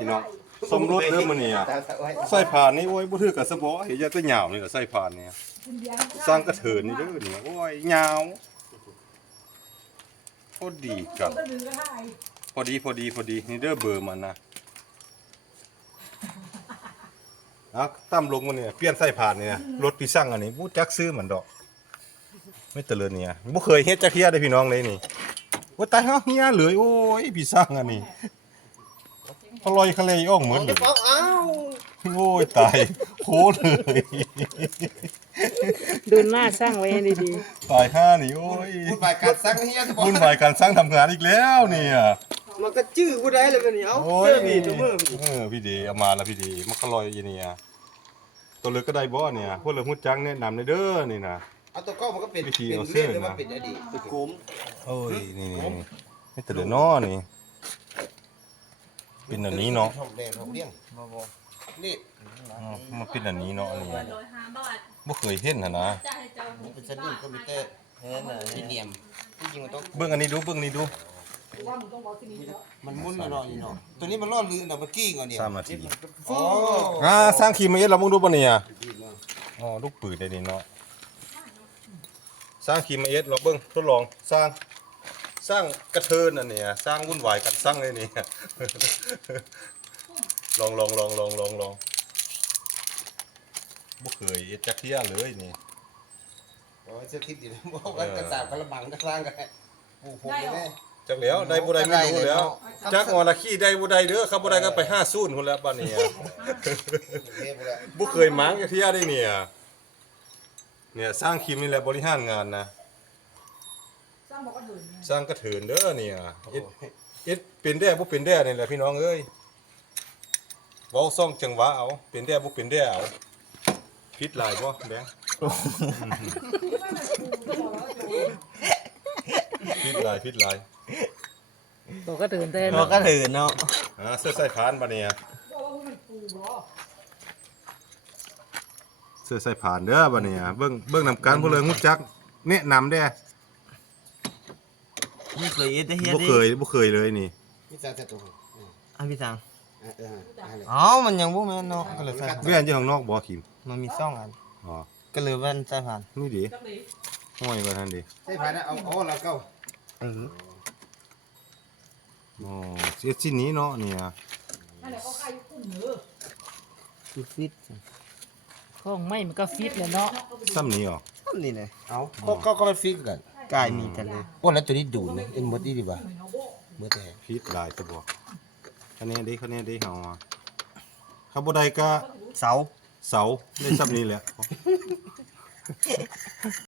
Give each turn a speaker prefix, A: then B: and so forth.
A: พี่น้องสมรสเด้อมื้อนี้อ่ะใส่ผ่านนี่โอ้ยบ่ถือกับสะบอเฮ็ดจะหยาวนี่ก็ใส่ผ่านนี่สร้างกระเถินนี่เด้อนี่โอ้ยยาวพอดีกับพอดีนี่เด้อเบอร์มันนะตั้มลงมาเนี่ยเปลี่ยนใส่ผ่านเนี่ยรถพี่สั่งอันนี้บ่จักซื้อมันดอกไม่เตลินเนี่ยบ่เคยเฮ็ดจักเที่ยเด้อพี่น้องเลยนี่ว่าตายเฮาเฮียเลยโอ้ยพี่สั่งอันนี้อร่อยคะเลยอ่องเหมือนเดิมโอ้ยตายโคตรเลย
B: ดูหน้าสร้างไว้ให้ดี
A: ตายห้านี่โอ้ย
C: บุญบายการสร้างเฮียสปอ
A: วุ่นวายการสร้างทำงานอีกแล้วเนี่ย
C: มันก็จื้อกูได้เลยมันนี่เอา
A: โอ้ย
C: เสื้อมีตัวมือ
A: พี่ดีเอามาแล้วพี่ดีมันก็ลอยอยู่เนี่ยตัวเลือกก็ได้บ่เนี่ยพวกเลือกมุดจังเนี่ยนำในเด้อนี่นะ
C: เอาตัวก้อมันก็เป็น
A: วิธี
C: เป็น
A: เอาเสื้
C: เล่
A: อน
C: หรือว่า
A: นะ
C: เป็นอดีตเป็นโกม
A: โอ้ยนี่ไม่แต่เดือนน้อนี่เป็นอันนี้เนาะ
C: ทองแดงทองเลี้ยงนี่
A: มันเป็นอันนี้เนาะอันนี้
D: 105 บาท
A: บ่เคยเห็นหั่นนะ
D: จ่ายให้เจ้า
C: เป็นชั้นนี่คอมพิวเตอร์มีเนียมที่จริงมันต้อง
A: เบิ่งอันนี้ดูเบิ่งนี่ดู
C: มันมุ่นหน่อยนี่เนาะตัวนี้มันรอดลื่นเนาะมันกิ้งเอาเนี่ย
A: 3 นาที
C: โอ้
A: สร้างคีมมาเอ็ดเรามึงดูป่ะเนี่ยอ๋อลูกปืนได้นี่เนาะสร้างคีมมาเอ็ดเราเบิ่งทดลองสร้างกระเทินอันเนี้ยสร้างวุ่นวายกันสร้างเลยนี่ ลองบ่เคยเอ็ดจักเที่ยเลยนี่
C: โอ้ยเสื้อทิพย์ดีนะบอกว่ากระสาบกระบังกระสร้างกันโอ้โหแม่
A: จักแล้วได้บ่ได้ไม่รู้แล้วจักออละขี้ได้บ่ได้เด้อครับบ่ได้ก็ไป5ซูนพุ่นแล้วบัดนี้ บ่เคยมั้งจักเที่ยได้เนี่ยสร้างคีมนี่แหละบริหารงานนะสร้างกระเถินเด้อเนี่ยเอ็ดเป็นแด้บ่เป็นแด้นี่แหละพี่น้องเอ้ยเว้าซ่องจังหวะเอาเป็นแด้บ่เป็นแด้เอาผิดหลายบ่แบงค์ผิดหลาย
B: ๆตัวก็ตื่นเต้น
E: เราก็ถือเนาะ
A: เสื้อใส่พานบัดเนี่ยเสื้อใส่ผ่านเด้อบัดเนี่ยเบิ่งนำการบ่เลยฮู้จักแนะนำแด้
E: ไม่เคยเอ็ดได้เฮีย
A: บ่
E: ดิ
A: เคยเลยนี่
C: พี่จ่าจะตัว
E: อ่ะพี่สัง
C: เออ
E: อ๋อมันยังบ่แม่นเนาะก็เลยใส่
A: แว่นอยู่ข้างนอกบ่คิม
E: มันมีซ่องอัน
A: อ๋อ
E: ก็เลยแว่นใส่ผ่าน
A: นี่ดิห้อยมาทันดิ
C: ใช่ผ่านนะเอาแล้วก็
E: เออ
A: อ๋อเสียชิ้นนี้เนาะเนี่ย
E: คือฟิต
B: ข้องไม่มันก็ฟิตเลยเนาะ
A: ซ้ำนี้เหรอ
E: นี่เลย
C: เอาก็มันฟิกกัน
E: กายมีแต่เลย
C: โอ้แล้วตัวนี้ดูดนะเอ็นมดนี่ดีป่ะเมื่อแต่
A: พีดลายตัวบ่คะแนนดิเฮาอะถ้าบ่ได้ก็
E: เสา
A: เสาได้ซ้ำนี้แหละ